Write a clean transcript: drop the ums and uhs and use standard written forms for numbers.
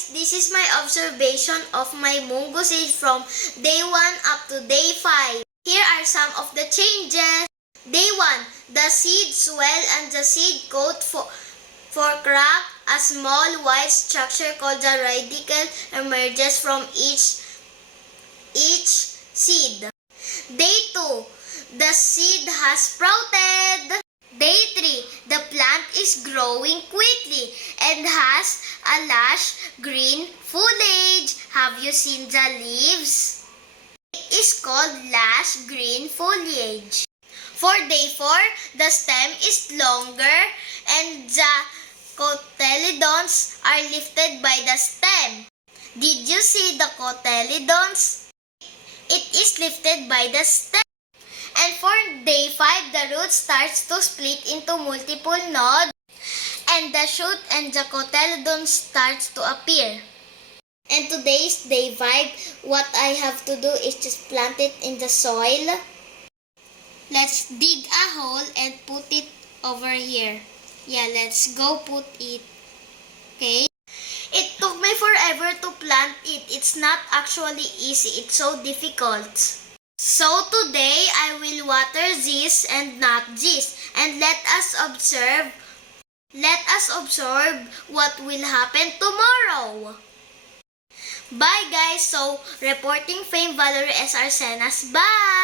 guys, this is my observation of my mungo seed from day 1 up to day 5. Here are some of the changes. Day 1, the seed swell and the seed coat for crack. A small white structure called the radicle emerges from each seed. Day 2, the seed has sprouted. Day 3, the plant is growing quickly and has a lush green foliage. Have you seen the leaves? It is called lush green foliage. For day 4, the stem is longer and the cotyledons are lifted by the stem. Did you see the cotyledons? It is lifted by the stem. And for day 5, the root starts to split into multiple nodes and the shoot and the cotyledon starts to appear. And today's day 5, what I have to do is just plant it in the soil. Let's dig a hole and put it over here. Yeah, let's go put it. Okay? It took me forever to plant it. It's not actually easy. It's so difficult. So today, I will water this and not this. And let us observe what will happen tomorrow. Bye guys. So, reporting Fame Valerie S. Arcenas. Bye!